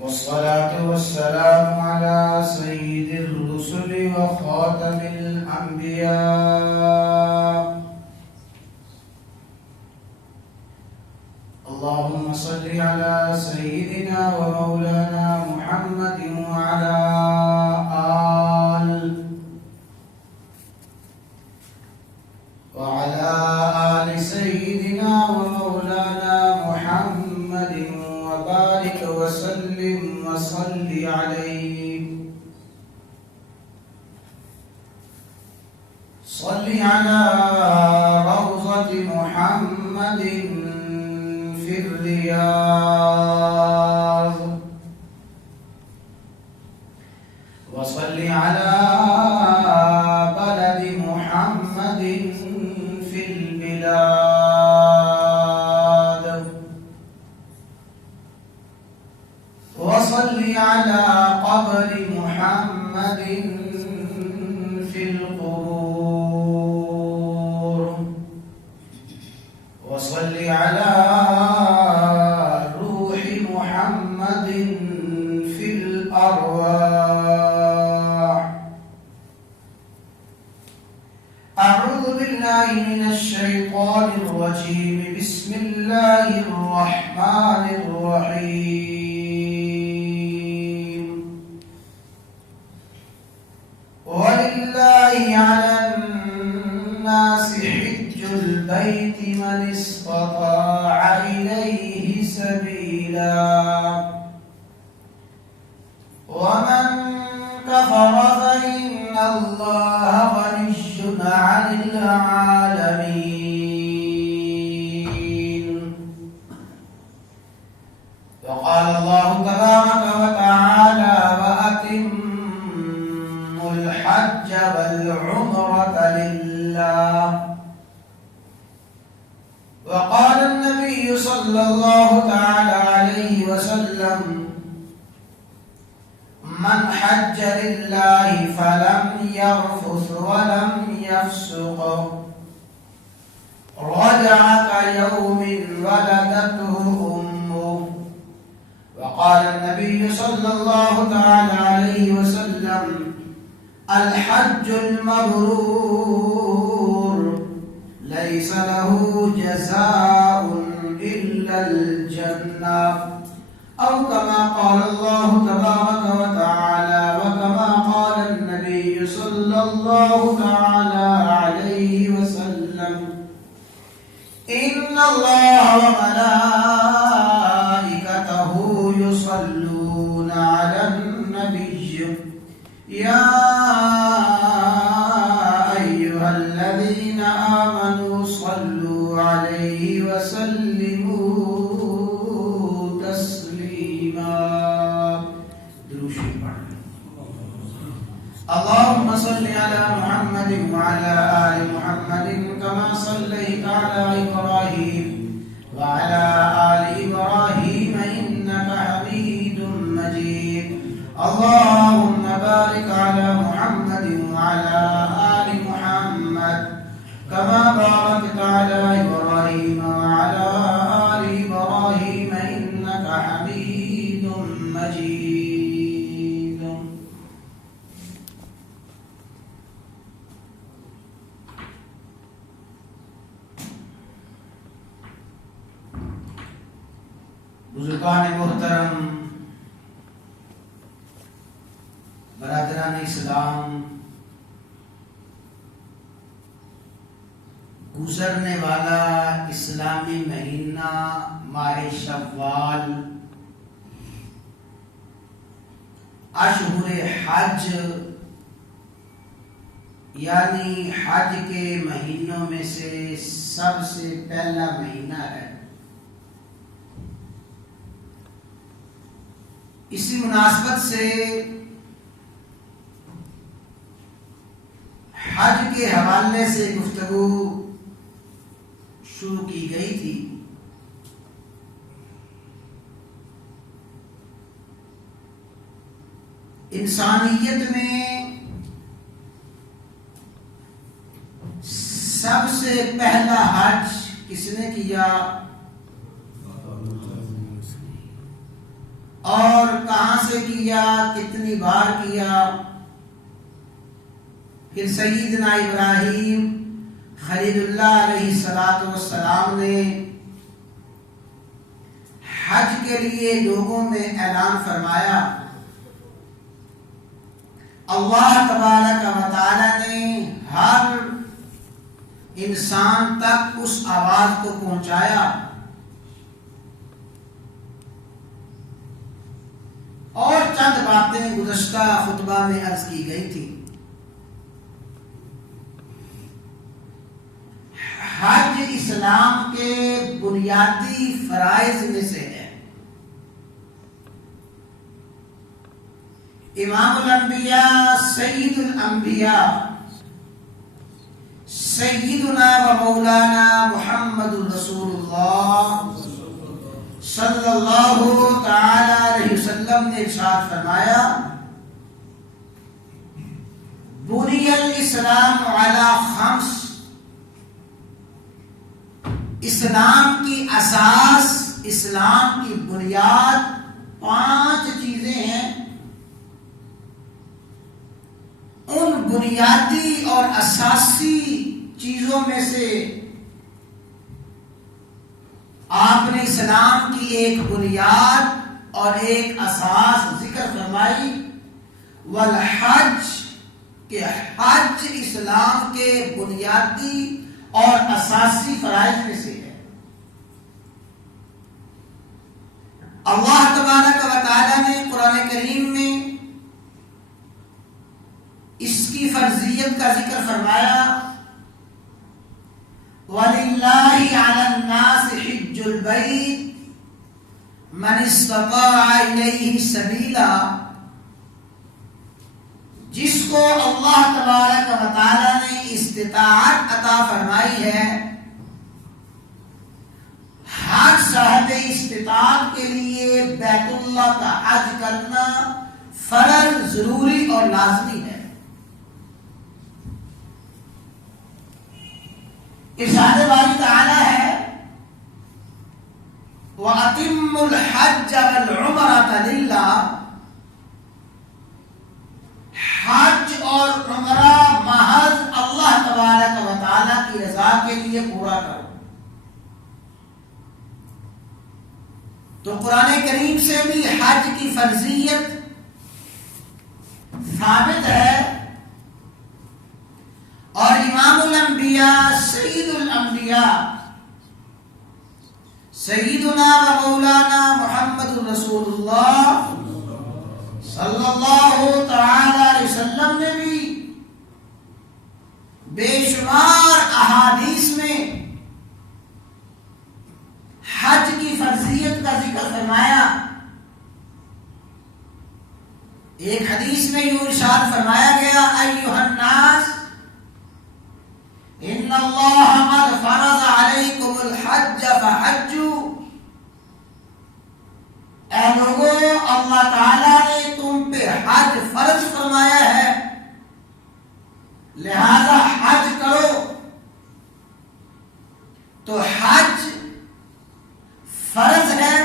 والصلاة والسلام على سيد الرسل وخاتم الأنبياء. اللهم صل على سيدنا ومولانا محمد وعلى آل سيدنا ومولانا محمد وبارك وسلم وصل عليه. صل على روضة محمد في الرياض، وصل على بلد محمد في البلاد، وصل على قبر محمد في القبور، وصل على روح محمد في الأرواح. أعوذ بالله من الشيطان الرجيم. بسم الله الرحمن الرحيم. ولله على الناس حج البيت من استطاع إليه سبيلا، ومن كفر فإن الله غني عن العالمين. وقال الله تبارك وتعالى: وأتموا الحج والعمرة لله. وقال النبي صلى الله تعالى عليه وسلم: من حج لله فلم يرفث ولم يفسق رجع كيوم ولدته أمه. وقال النبي صلى الله تعالى عليه وسلم: الحج المبرور ليس له جزاء إلا الجنة، أو كما قال الله تبارك وتعالى، وكما قال النبي صلى الله تعالى عليه وسلم: إن الله وملائكته يصلون على النبي يا أيها الذين آمنوا صلوا عليه وسلموا اللهم صل على محمد وعلى آل محمد كما صليت على إبراهيم وعلى آل إبراهيم إنك حميد مجيد. اللهم بارك على محمد وعلى آل محمد كما باركت على إبراهيم وعلى آل إبراهيم إنك حميد مجيد. بزرگان محترم، برادران اسلام، گزرنے والا اسلامی مہینہ ماہ شوال اشہر حج یعنی حج کے مہینوں میں سے سب سے پہلا مہینہ ہے. اسی مناسبت سے حج کے حوالے سے گفتگو شروع کی گئی تھی. انسانیت میں سب سے پہلا حج کس نے کیا؟ اور کہاں سے کیا، کتنی بار کیا. پھر سیدنا ابراہیم خلیل اللہ علیہ السلام نے حج کے لیے لوگوں میں اعلان فرمایا. اللہ تبارک و تعالی نے ہر انسان تک اس آواز کو پہنچایا. اور چند باتیں گزشتہ خطبہ میں عرض کی گئی تھی. حج اسلام کے بنیادی فرائض میں سے ہے. امام الانبیاء سید الانبیاء سیدنا و مولانا محمد رسول اللہ صلی اللہ تعالی علیہ وسلم نے ارشاد فرمایا: بنی الاسلام علی خمس. اسلام کی اساس، اسلام کی بنیاد 5 چیزیں ہیں. ان بنیادی اور اساسی چیزوں میں سے آپ نے اسلام کی ایک بنیاد اور ایک اساس ذکر فرمائی. والحج، کہ حج اسلام کے بنیادی اور اساسی فرائض میں سے ہے. اللہ تبارک و تعالی نے قرآن کریم میں اس کی فرضیت کا ذکر فرمایا: وَلِلَّهِ عَلَى النَّاسِ حِجُّ الْبَيْتِ مَنِ اسْتَطَاعَ إِلَيْهِ سَبِيلًا. جس کو اللہ تبارک و تعالی نے استطاعت عطا فرمائی ہے، ہر صاحب استطاعت کے لیے بیت اللہ کا حج کرنا فرض، ضروری اور لازمی ہے. ارشاد باری تعالی ہے: وَأَتِمُّوا الْحَجَّ وَالْعُمْرَةَ لِلَّهِ. حج اور عمرہ محض اللہ تبارک و تعالی کی رضا کے لیے پورا کرو. تو قرآن کریم سے بھی حج کی فرضیت ثابت ہے. اور امام الانبیاء سید الانبیاء سیدنا و مولانا محمد رسول اللہ صلی اللہ تعالی علیہ وسلم نے بھی بے شمار احادیث میں حج کی فرضیت کا ذکر فرمایا. ایک حدیث میں یوں ارشاد فرمایا گیا: ایھا الناس ان اللہ قد فرض علیکم الحج فحجوا. اے لوگو، اللہ تعالیٰ نے تم پہ حج فرض فرمایا ہے، لہذا حج کرو. تو حج فرض ہے،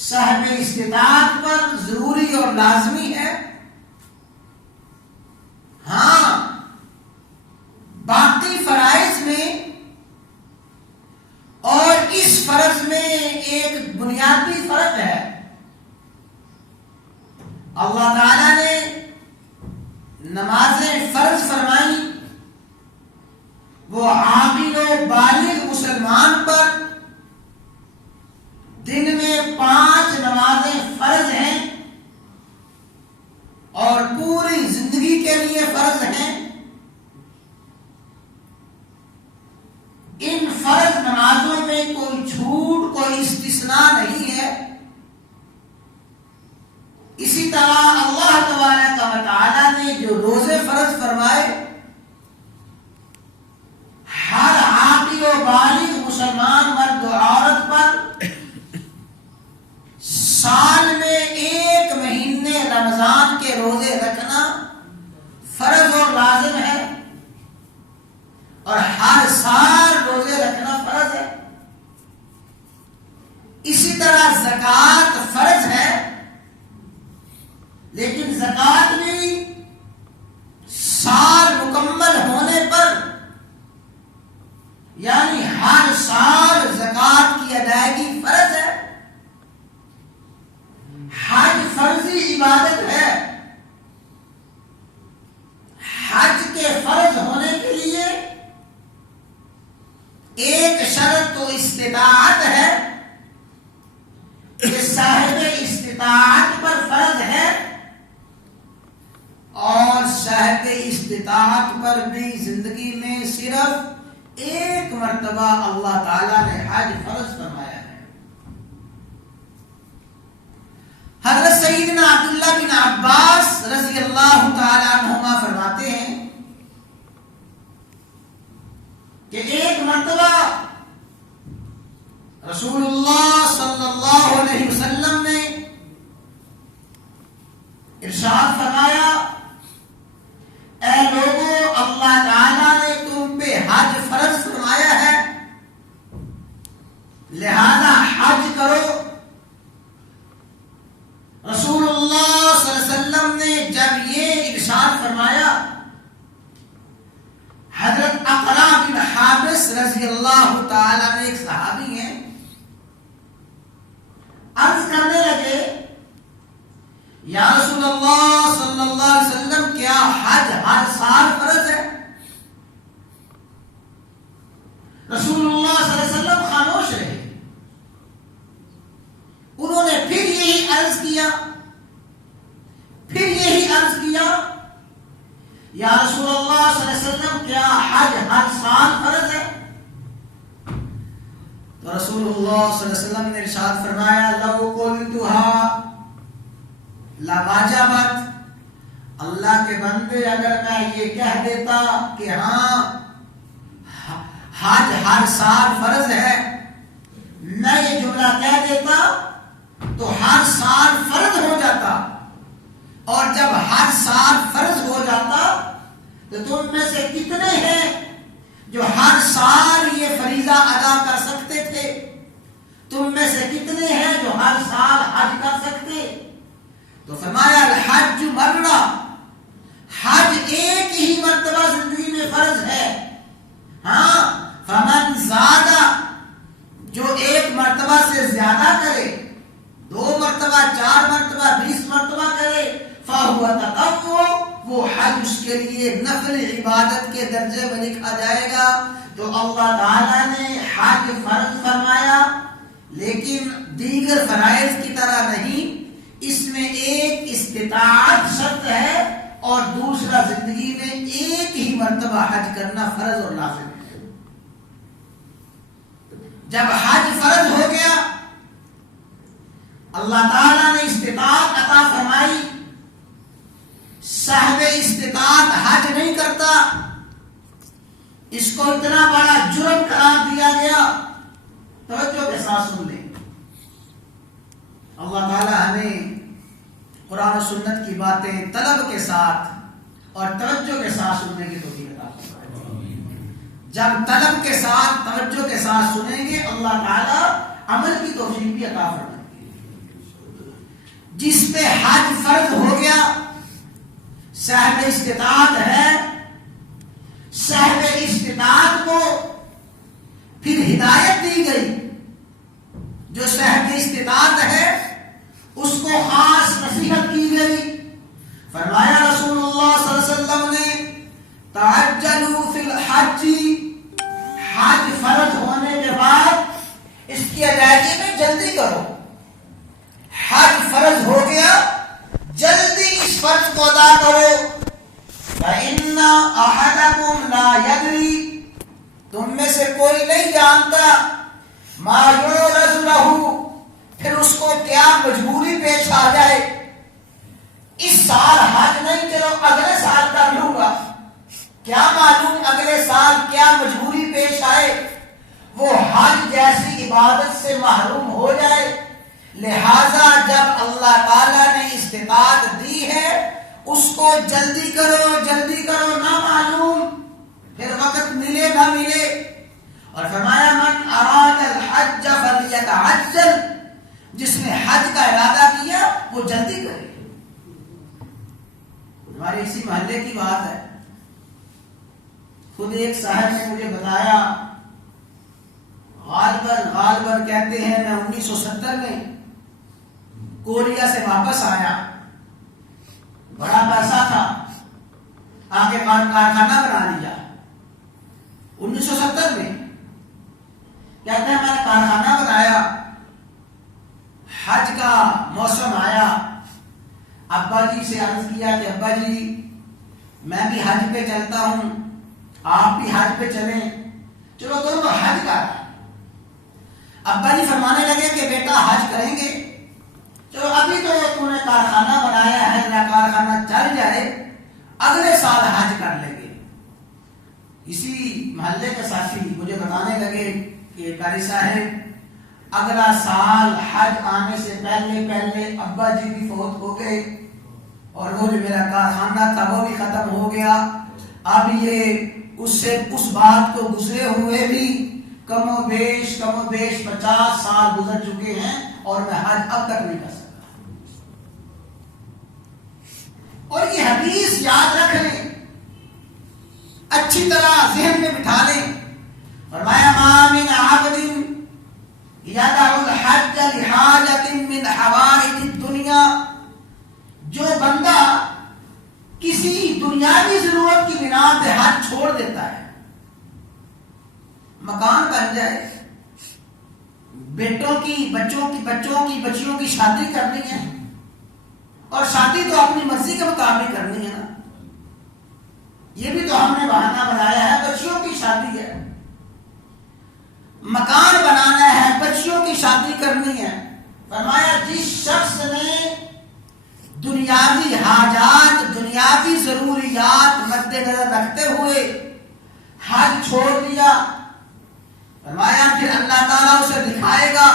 صاحب استطاعت پر ضروری اور لازمی ہے. ہاں، باقی فرائض میں اور اس فرض میں ایک بنیادی فرق ہے. اللہ تعالیٰ نے نمازیں فرض فرمائی، وہ عاقل و بالغ مسلمان پر دن میں 5 نمازیں فرض ہیں اور پوری زندگی کے لیے فرض ہیں. ان فرض نمازوں میں کوئی چھوٹ، کوئی استثناء نہیں ہے. اسی طرح اللہ تبارک و تعالی نے جو روزے فرض فرمائے، ہر عاقل و بالغ مسلمان مرد و عورت پر سال میں 1 مہینے رمضان کے روزے رکھنا فرض اور لازم ہے، اور ہر سال روزے رکھنا فرض ہے. اسی طرح زکوٰۃ فرض زکات بھی سال مکمل ہونے پر، یعنی ہر سال زکات کی ادائیگی فرض ہے. حج فرضی عبادت ہے. حج کے فرض ہونے کے لیے ایک شرط تو استطاعت ہے کہ صاحب استطاعت پر فرض ہے، اور صاحب استطاعت پر بھی زندگی میں صرف ایک مرتبہ اللہ تعالیٰ نے حج فرض فرمایا ہے. حضرت سیدنا عبداللہ بن عباس رضی اللہ تعالی عنہما فرماتے ہیں کہ ایک مرتبہ رسول اللہ صلی اللہ علیہ وسلم نے ارشاد فرمایا، اے لوگوں، اللہ تعالیٰ نے تم پہ حج فرض فرمایا ہے، لہذا حج کرو. رسول اللہ صلی اللہ علیہ وسلم نے جب یہ ارشاد فرمایا، حضرت اقرا بن حابس رضی اللہ تعالیٰ عنہ ایک صحابی ہیں، عرض کرنے لگے، یا رسول اللہ صلی اللہ علیہ وسلم، کیا حج ہر سال فرض ہے؟ رسول اللہ صلی اللہ علیہ وسلم خاموش رہے. انہوں نے پھر یہی عرض کیا، یا رسول اللہ صلی اللہ علیہ وسلم، کیا حج ہر سال فرض ہے؟ تو رسول اللہ صلی اللہ علیہ وسلم نے ارشاد فرمایا، لو قلتها لواجبت، اللہ کے بندے، اگر میں یہ کہہ دیتا کہ ہاں حج ہر سال فرض ہے، میں یہ جملہ کہہ دیتا تو ہر سال فرض ہو جاتا، اور جب ہر سال فرض ہو جاتا تو تم میں سے کتنے ہیں جو ہر سال یہ فریضہ ادا کر سکتے تھے؟ تم میں سے کتنے ہیں جو ہر سال حج کر سکتے؟ تو فرمایا، الحج مرہ، حج ایک ہی مرتبہ زندگی میں فرض ہے. ہاں، فمن زادہ، جو ایک مرتبہ سے زیادہ کرے، 2 مرتبہ، 4 مرتبہ، 20 مرتبہ کرے، فَهُوَ تَطَوُّعٌ، وہ حج اس کے لیے نفل عبادت کے درجے میں لکھا جائے گا. تو اللہ تعالیٰ نے حج فرض فرمایا، لیکن دیگر فرائض کی طرح نہیں. اس میں ایک استطاعت شرط ہے، اور دوسرا زندگی میں ایک ہی مرتبہ حج کرنا فرض اور لازم ہے. جب حج فرض ہو گیا، اللہ تعالیٰ نے استطاعت عطا فرمائی. صاحب استطاعت حج نہیں کرتا، اس کو اتنا بڑا جرم قرار دیا گیا. توجہ کے ساتھ سن لیں، اللہ تعالیٰ ہمیں قرآن و سنت کی باتیں طلب کے ساتھ اور توجہ کے ساتھ سننے کی توفیق عطا فرمائے. جب طلب کے ساتھ، توجہ کے ساتھ سنیں گے، اللہ تعالیٰ عمل کی توفیق بھی عطا فرمائے. جس پہ حج فرض ہو گیا، صاحب استطاعت ہے، صاحب استطاعت کو پھر ہدایت دی گئی. جو صاحب استطاعت ہے اس کو خاص نصیحت کی گئی. فرمایا رسول اللہ صلی اللہ علیہ وسلم نے، تعجلوا فی الحج، حج فرض ہونے کے بعد اس کی ادائیگی میں جلدی کرو. حج فرض ہو گیا، جلدی اس فرض کو ادا کرو. فَإِنَّ أَحَدَكُمْ لَا يَدْرِي، تم میں سے کوئی نہیں جانتا، مَا يُعْرَضُ لَهُ، پھر اس کو کیا مجبوری پیش آ جائے. اس سال حج نہیں، چلو اگلے سال کر لوں گا، کیا معلوم اگلے سال کیا مجبوری پیش آئے، وہ حج جیسی عبادت سے محروم ہو جائے. لہذا جب اللہ تعالیٰ نے استطاعت دی ہے، اس کو جلدی کرو، نہ معلوم پھر وقت ملے نہ ملے. اور فرمایا، من اراد الحج فلیتعجل، جس نے حج کا ارادہ کیا وہ جلدی کرے. کسی محلے کی بات ہے. خود ایک صاحب نے مجھے بتایا، غالباً کہتے ہیں میں 1970 میں کوریا سے واپس آیا، بڑا پیسہ تھا، آگے کارخانہ بنا لیا. 1970 میں کہتے ہیں میں نے کارخانہ بنایا، حج کا موسم آیا، ابا جی سے عرض کیا کہ ابا جی میں بھی حج پہ چلتا ہوں، آپ بھی حج پہ چلیں، چلو دونوں حج کا. ابا جی فرمانے لگے کہ بیٹا حج کریں گے، چلو ابھی تو تم نے کارخانہ بنایا ہے، نہ کارخانہ چل جائے اگلے سال حج کر لیں گے. اسی محلے کے ساتھی مجھے بتانے لگے کہ قاری صاحب اگلا سال حج آنے سے پہلے ابا جی بھی فوت ہو گئے اور وہ جو میرا کارخانہ تھا وہ بھی ختم ہو گیا. اب یہ اس بات کو گزرے ہوئے بھی کم و بیش 50 سال گزر چکے ہیں اور میں حج اب تک نہیں کر سکتا. اور یہ حدیث یاد رکھ لیں، اچھی طرح ذہن میں بٹھا لیں. فرمایا ما من عبد یدع الحج لحاجۃ من حوائج الدنیا، جو بندہ کسی دنیاوی ضرورت کی بنا پہ حج چھوڑ دیتا ہے، مکان بن جائے، بچیوں کی شادی کرنی ہے، اور شادی تو اپنی مرضی کے مطابق کرنی ہے نا، یہ بھی تو ہم نے بہانہ بنایا ہے، بچیوں کی شادی ہے، مکان بنانا ہے، بچیوں کی شادی کرنی ہے. فرمایا جس شخص نے دنیاوی حاجات، دنیاوی ضروریات مد نظر رکھتے ہوئے حج چھوڑ دیا، فرمایا پھر اللہ تعالیٰ اسے دکھائے گا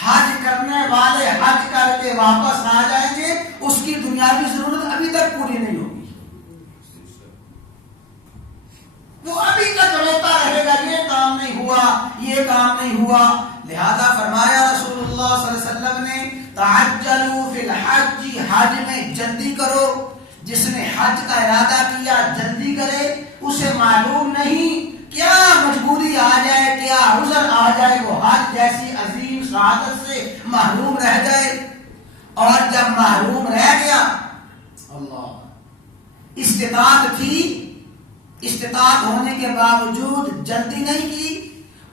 حج کرنے والے حج کر کے واپس آ جائیں گے، اس کی دنیاوی ضرورت ابھی تک پوری نہیں ہوگی، وہ ابھی تک روتا رہے گا یہ کام نہیں ہوا، یہ کام نہیں ہوا. لہذا فرمایا رسول اللہ صلی اللہ علیہ وسلم نے تعجلوا فی الحج، حج میں جلدی کرو. جس نے حج کا ارادہ کیا جلدی کرے، اسے معلوم نہیں کیا مجبوری آ جائے، کیا عذر آ جائے، وہ حج جیسی عظیم سعادت سے محروم رہ جائے. اور جب محروم رہ گیا، اللہ استطاعت تھی، استطاعت ہونے کے باوجود جلدی نہیں کی،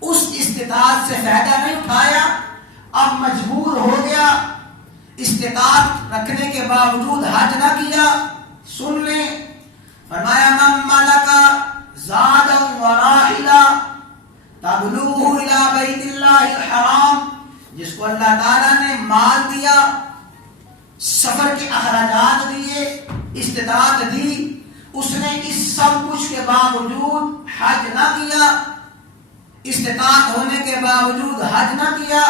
اس استطاعت سے فائدہ نہیں اٹھایا، اب مجبور ہو گیا، استطاعت رکھنے کے باوجود حج نہ کیا. سن لیں، فرمایا من ملک زادا وراحلا تبلوغ الى بیت اللہ الحرام، جس کو اللہ تعالیٰ نے مال دیا، سفر کے اخراجات دیے، استطاعت دی، اس نے اس سب کچھ کے باوجود حج نہ کیا، استطاعت ہونے کے باوجود حج نہ کیا،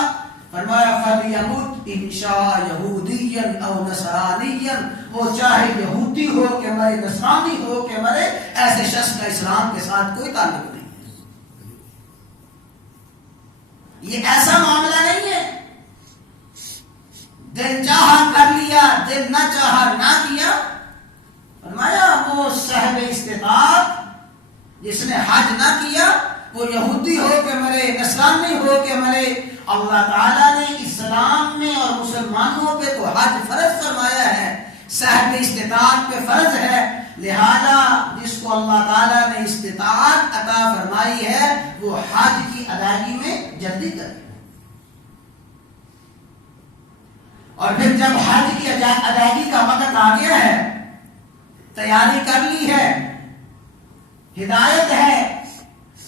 فرمایا فَلْيَمُتْ إِنْ شَاءَ يَهُودِيًّا أَوْ نَصْرَانِيًّا، وہ چاہے یہودی ہو کہ مرے، نصرانی ہو کہ مرے، ایسے شخص کا اسلام کے ساتھ کوئی تعلق نہیں ہے. یہ ایسا معاملہ نہیں ہے دل چاہا کر لیا، دل نہ چاہا نہ کیا. فرمایا وہ صاحب استطاعت جس نے حج نہ کیا، وہ یہودی ہو کہ مرے، نصرانی ہو کہ مرے، اللہ تعالیٰ نے اسلام میں اور مسلمانوں پہ تو حج فرض فرمایا ہے، صاحب استطاعت پہ فرض ہے. لہذا جس کو اللہ تعالیٰ نے استطاعت عطا فرمائی ہے وہ حج کی ادائیگی میں جلدی کرے. اور پھر جب حج کی ادائیگی کا وقت آ گیا ہے، تیاری کر لی ہے، ہدایت ہے،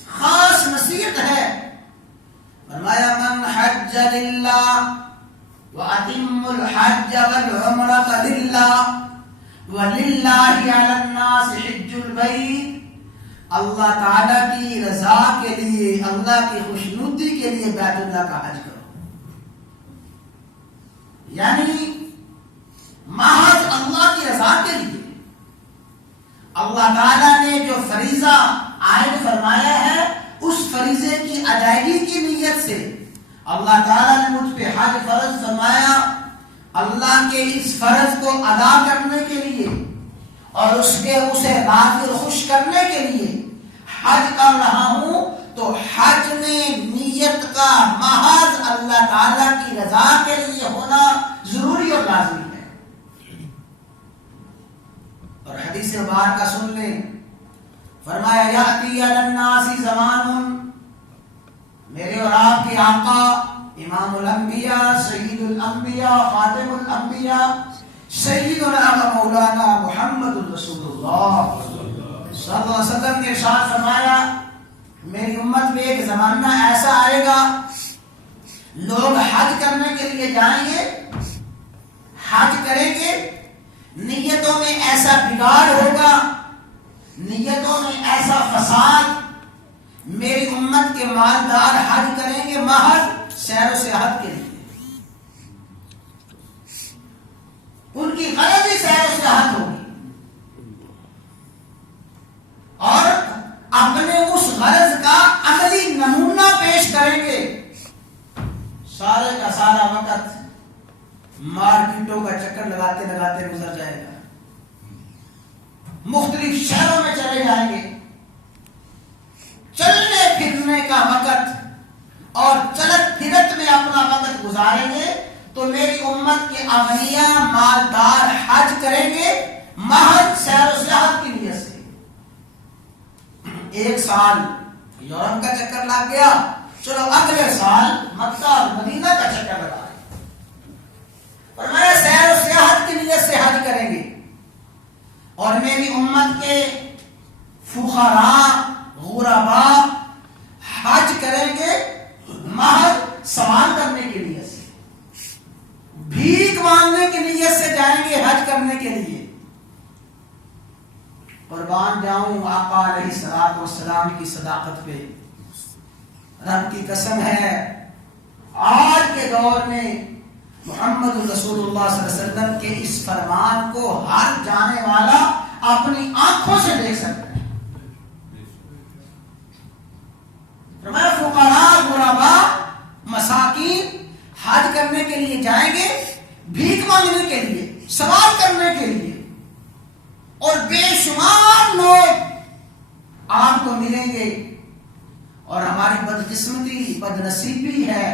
خاص نصیحت ہے، فرمایا من حج للہ وَأَتِمُّ الْحَجَّ وَالْعُمْرَةَ لِلَّهِ وَلِلَّهِ عَلَى النَّاسِ حِجُّ الْبَيْتِ، اللہ تعالیٰ کی رضا کے لیے، اللہ کی خوشنودی کے لیے بیت اللہ کا حج کرو. یعنی محض اللہ کی رضا کے لیے اللہ تعالیٰ نے جو فریضہ عائد فرمایا ہے، اس فریضے کی ادائیگی کی نیت سے اللہ تعالیٰ نے مجھ پہ حج فرض فرمایا. اللہ کے اس فرض کو ادا کرنے کے لیے اور اسے راضی اور خوش کرنے کے لیے حج کر رہا ہوں تو حج میں نیت کا محض اللہ تعالیٰ کی رضا کے لیے ہونا ضروری اور لازمی ہے. اور حدیث مبارکہ سن لیں, فرمایا یاتی علی الناس زمان, میرے اور آپ کے آقا امام الانبیاء سید الانبیاء خاتم الانبیاء سیدنا مولانا محمد رسول اللہ صلی اللہ علیہ وسلم نے ارشاد فرمایا, میری امت میں ایک زمانہ ایسا آئے گا لوگ حج کرنے کے لیے جائیں گے, حج کریں گے, نیتوں میں ایسا بگاڑ ہوگا, نیتوں میں ایسا فساد, میری امت کے مالدار حج کریں گے محض سیر و سیاحت کے لیے, ان کی غرض ہی سیر و سیاحت ہوگی, اور اپنے اس غرض کا عملی نمونہ پیش کریں گے. سارے کا سارا وقت مارکیٹوں کا چکر لگاتے لگاتے گزر جائے گا, مختلف شہروں میں چلے جائیں گے, چلنے پھرنے کا وقت اور چلت پھرت میں اپنا وقت گزاریں گے, تو میری امت کے اغنیاء مالدار حج کریں گے محض سیر و سیاحت کی نیت سے. ایک سال یورپ کا چکر لگ گیا, چلو اگلے سال مکہ اور مدینہ کا چکر لگائیں, فرمایا سیر و سیاحت کی نیت سے حج کریں گے. اور میری امت کے فقراء غرباء حج کریں گے محض سوال کرنے کے لیے سے, بھیک مانگنے کی نیت سے جائیں گے حج کرنے کے لیے. قربان جاؤں آقا علیہ الصلوۃ والسلام کی صداقت پہ, رب کی قسم ہے آج کے دور میں محمد رسول اللہ صلی اللہ علیہ وسلم کے اس فرمان کو ہر جانے والا اپنی آنکھوں سے دیکھ سکتا ہے. فرمایا فقراء غرباء مساکین حج کرنے کے لیے جائیں گے, بھیک مانگنے کے لیے, سوال کرنے کے لیے, اور بے شمار لوگ آپ کو ملیں گے. اور ہماری بدقسمتی بد نصیبی ہے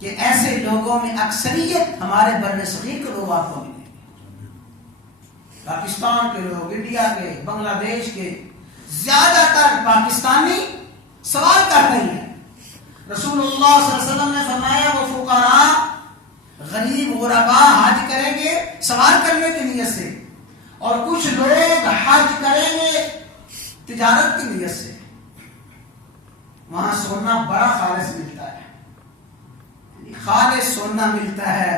کہ ایسے لوگوں میں اکثریت ہمارے بر صغیر کے لوگ آپ کو ملیں گے, پاکستان کے لوگ, انڈیا کے, بنگلہ دیش کے, زیادہ تر پاکستانی سوال کر رہے ہیں. رسول اللہ صلی اللہ علیہ وسلم نے فرمایا وہ فقراء غریب غرباء حج کریں گے سوال کرنے کی نیت سے, اور کچھ لوگ حج کریں گے تجارت کی نیت سے. وہاں سونا بڑا خالص ملتا ہے, خالص سونا ملتا ہے,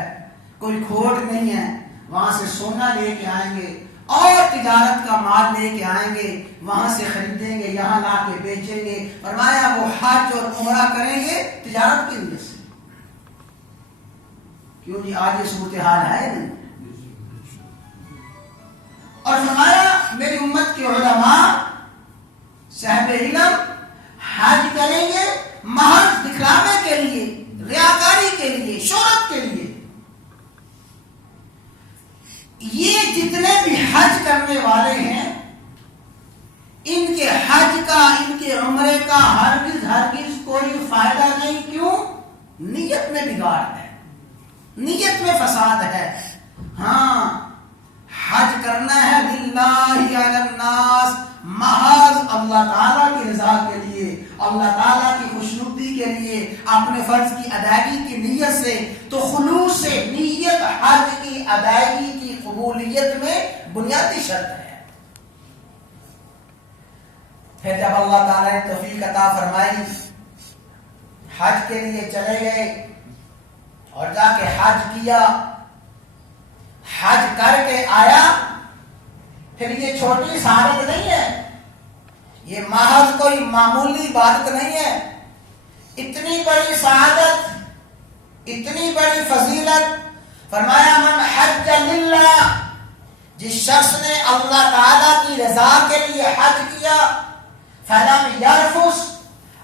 کوئی کھوٹ نہیں ہے. وہاں سے سونا لے کے آئیں گے اور تجارت کا مال لے کے آئیں گے, وہاں سے خریدیں گے, یہاں لا کے بیچیں گے. فرمایا وہ حج اور عمرہ کریں گے تجارت کی نیت سے. کیوں جی آج یہ صورتحال ہے نہیں. اور فرمایا میری امت کے علماء صاحب علم حج کریں گے محض دکھلاوے کے لیے, ریاکاری کے لیے, شہرت کے لیے. یہ جتنے بھی حج کرنے والے ہیں ان کے حج کا, ان کے عمرے کا ہرگز کوئی فائدہ نہیں. کیوں؟ نیت میں بگاڑ ہے, نیت میں فساد ہے. ہاں حج کرنا ہے للہ علی الناس, محض اللہ تعالیٰ کی رضا کے لیے, اللہ تعالیٰ کی خوشنودی کے لیے, اپنے فرض کی ادائیگی کی نیت سے. تو خلوص سے نیت حج کی ادائیگی کی قبولیت میں بنیادی شرط ہے. پھر جب اللہ تعالیٰ نے توفیق عطا فرمائی, حج کے لیے چلے گئے اور جا کے حج کیا, حج کر کے آیا. پھر یہ چھوٹی سعادت نہیں ہے, یہ محض کوئی معمولی عبادت نہیں ہے. اتنی بڑی سعادت, اتنی بڑی فضیلت. فرمایا من حج للہ, جس شخص نے اللہ تعالیٰ کی رضا کے لیے حج کیا, فلم یرفس,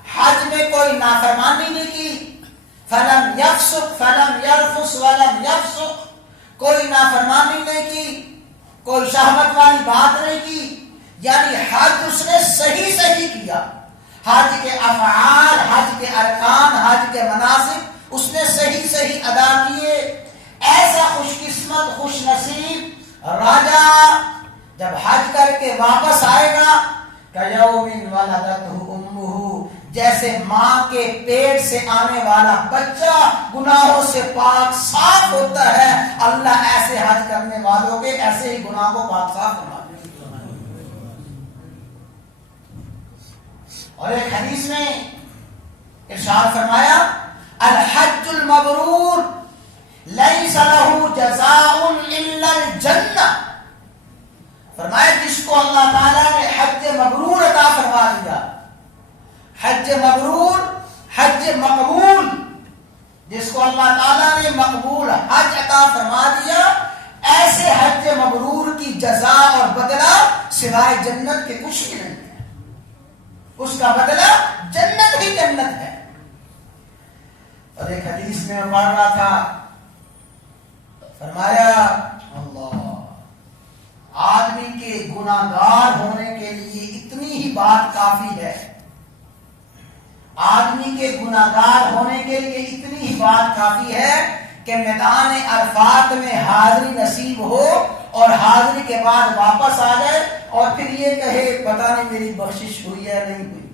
حج میں کوئی نافرمانی نہیں کی, فلم یفسق, فلم یرفس ولم یفسق, کوئی نافرمانی نہیں کی, کوئی شہوت والی بات نہیں کی، یعنی حج اس نے صحیح کیا، حج کے افعال، حج کے ارکان، حج کے مناسک اس نے صحیح ادا کیے۔ ایسا خوش قسمت، خوش نصیب راجا جب حج کر کے واپس آئے گا، کَیَوْمٍ وَلَدَتْهُ أُمُّهُ، جیسے ماں کے پیٹ سے آنے والا بچہ گناہوں سے پاک صاف ہوتا ہے، اللہ ایسے حج کرنے والوں کے ایسے ہی گناہ کو پاک صاف فرما دے۔ اور ایک حدیث میں ارشاد فرمایا، الحج المبرور لیس له جزاء الا الجنہ، فرمایا جس کو اللہ تعالیٰ نے حج مبرور عطا فرما دیا، حج مبرور، حج مقبول، جس کو اللہ تعالیٰ نے مقبول حج عطا فرما دیا، ایسے حج مبرور کی جزا اور بدلہ سوائے جنت کے کچھ بھی نہیں ہے، اس کا بدلہ جنت ہی جنت ہے۔ اور ایک حدیث میں پڑھ رہا تھا، فرمایا اللہ، آدمی کے گناہگار ہونے کے لیے اتنی ہی بات کافی ہے، آدمی کے گناہگار ہونے کے لیے اتنی ہی بات کافی ہے کہ میدان عرفات میں حاضری نصیب ہو اور حاضری کے بعد واپس آ جائے اور پھر یہ کہے پتہ نہیں میری بخشش ہوئی ہے نہیں ہوئی،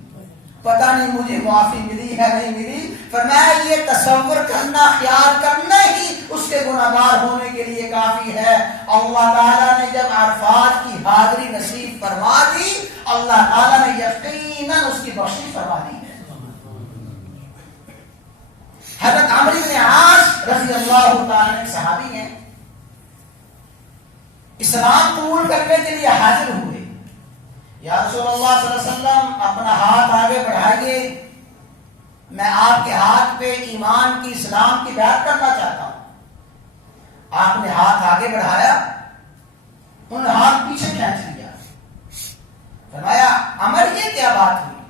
پتہ نہیں مجھے معافی ملی ہے نہیں ملی۔ فرمایا یہ تصور کرنا، خیال کرنا ہی اس کے گناہگار ہونے کے لیے کافی ہے۔ اللہ تعالیٰ نے جب عرفات کی حاضری نصیب فرما دی، اللہ تعالیٰ نے یقیناً اس کی بخشش فرما دی ہے۔ حضرت عمرو بن عاص رضی اللہ تعالیٰ عنہ صحابی ہیں، اسلام قبول کرنے کے لیے حاضر ہوئے، یا رسول اللہ صلی اللہ علیہ وسلم اپنا ہاتھ آگے بڑھائیے، میں آپ کے ہاتھ پہ ایمان کی، اسلام کی بیعت کرنا چاہتا ہوں۔ آپ نے ہاتھ آگے بڑھایا، انہوں نے ہاتھ پیچھے کھینچ لیا، فرمایا عمر یہ کیا بات ہوئی؟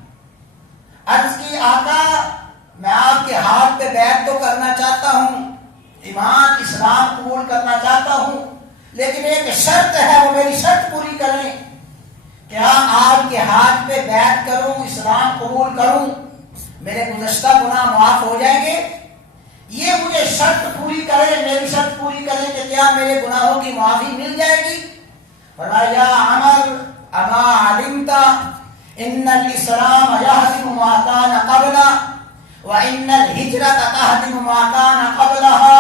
عرض کی آقا میں آپ کے ہاتھ پہ بیعت تو کرنا چاہتا ہوں، ایمان اسلام قبول کرنا چاہتا ہوں، لیکن ایک شرط ہے، وہ میری شرط پوری کریں، کیا آپ کے ہاتھ پہ بیعت کروں، اسلام قبول کروں، میرے گزشتہ گناہ معاف ہو جائیں گے؟ یہ مجھے شرط پوری کرے، میری شرط پوری کرے کہ کیا میرے گناہوں کی معافی مل جائے گی؟ فرمایا یا عمر اما علمت ان الاسلام یہدم ما کان قبلہ وان الہجرۃ تہدم ما کان قبلہا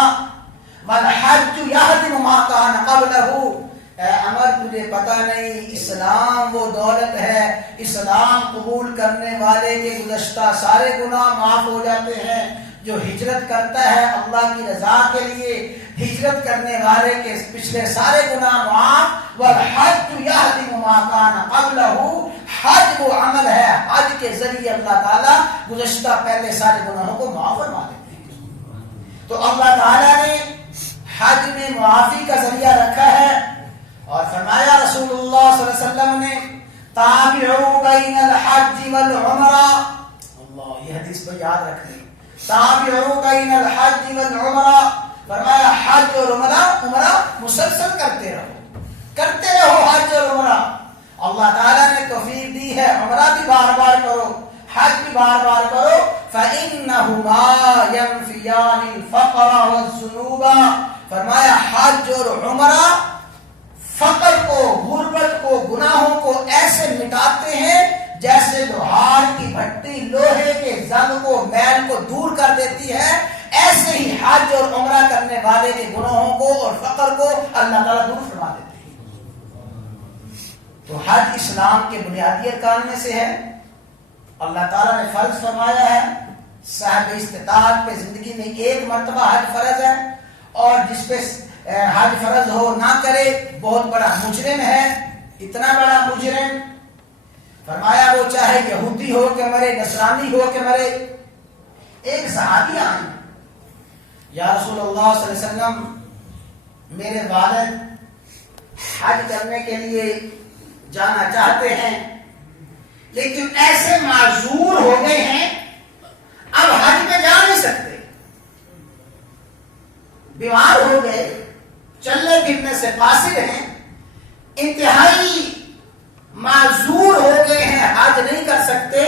والحج یہدم ما کان قبلہ۔ اے عمر تجھے پتہ نہیں، اسلام وہ دولت ہے، اسلام قبول کرنے والے کے گزشتہ سارے گناہ معاف ہو جاتے ہیں، جو ہجرت کرتا ہے اللہ کی رضا کے لیے، ہجرت کرنے والے کے پچھلے سارے گناہ معاف۔ والحج یہدم ما کان قبلہ، حج وہ عمل ہے، حج کے ذریعے اللہ تعالیٰ گزشتہ پہلے سارے گناہوں کو معاف فرما دیتے ہیں۔ تو اللہ تعالیٰ نے حج میں معافی کا ذریعہ رکھا ہے، اور فرمایا رسول اللہ صلی اللہ علیہ وسلم نے تابعوا بین الحج والعمرہ، اللہ یہ حدیث کو یاد رکھیں، تابعوا بین الحج والعمرہ، فرمایا حج اور عمرہ مسلسل کرتے رہو حج اور عمرہ۔ اللہ تعالیٰ نے توفیق دی ہے، عمرہ بھی بار بار کرو، حج بھی بار بار کرو، فَإِنَّهُمَا يَنْفِيَانِ الْفَقْرَ وَالذُّنُوبَ، فرمایا حج اور عمرہ فقر کو، غربت کو، گناہوں کو ایسے مٹاتے ہیں جیسے لوہار کی بھٹی لوہے کے زنگ کو، میل کو دور کر دیتی ہے، ایسے ہی حج اور عمرہ کرنے والے کے گناہوں کو اور فقر کو اللہ تعالیٰ دور فرما دیتے ہیں۔ تو حج اسلام کے بنیادی ارکان میں سے ہے، اللہ تعالیٰ نے فرض فرمایا ہے، صاحب استطاعت پہ زندگی میں ایک مرتبہ حج فرض ہے، اور جس پہ حج فرض ہو نہ کرے بہت بڑا مجرم ہے، اتنا بڑا مجرم، فرمایا وہ چاہے یہودی ہو کہ مرے، نصرانی ہو کہ مرے۔ ایک صحابی آئے، یا رسول اللہ صلی اللہ علیہ وسلم میرے والد حج کرنے کے لیے جانا چاہتے ہیں، لیکن ایسے معذور ہو گئے ہیں اب حج میں جا نہیں سکتے، بیمار ہو گئے، چلنے پھرنے سے قاصر ہیں، انتہائی معذور ہو گئے ہیں، حج نہیں کر سکتے،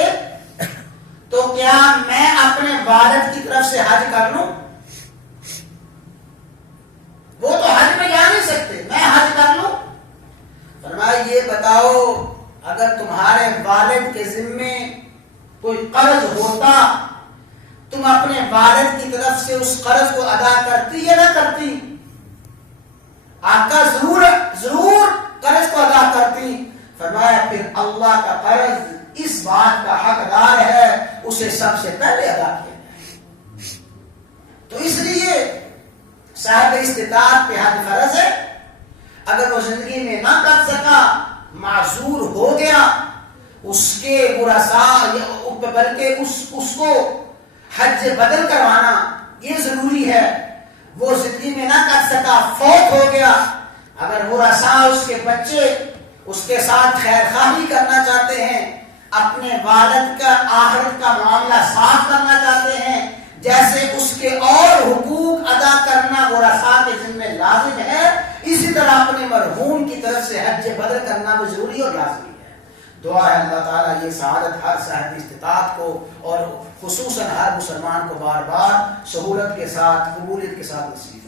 تو کیا میں اپنے والد کی طرف سے حج کر لوں؟ وہ تو حج میں جا نہیں سکتے، میں حج کر لوں؟ فرمایا یہ بتاؤ، اگر تمہارے والد کے ذمے کوئی قرض ہوتا، تم اپنے والد کی طرف سے اس قرض کو ادا کرتی یا نہ کرتی؟ آقا ضرور قرض کو ادا کرتی۔ فرمایا پھر اللہ کا قرض اس بات کا حقدار ہے، اسے سب سے پہلے ادا کیا جائے۔ تو اس لیے صاحب استطاعت پہ حج فرض ہے۔ اگر وہ زندگی میں نہ کر سکا، معذور ہو گیا، اس کے ورثاء بلکہ اس کو حج بدل کروانا یہ ضروری ہے۔ وہ زندگی میں نہ کر سکا، فوت ہو گیا، اگر ورثاء اس کے بچے اس کے ساتھ خیر خواہی کرنا چاہتے ہیں، اپنے والد کا آخرت کا معاملہ صاف کرنا چاہتے ہیں، جیسے اس کے اور حقوق ادا کرنا ورثاء کے ذمہ لازم ہے، اسی طرح اپنے مرحوم کی طرف سے حج بدل کرنا بھی ضروری اور لازمی ہے۔ دعا ہے اللہ تعالیٰ یہ سعادت ہر صاحب استطاعت کو اور خصوصاً ہر مسلمان کو بار بار سہولت کے ساتھ، قبولیت کے ساتھ نصیب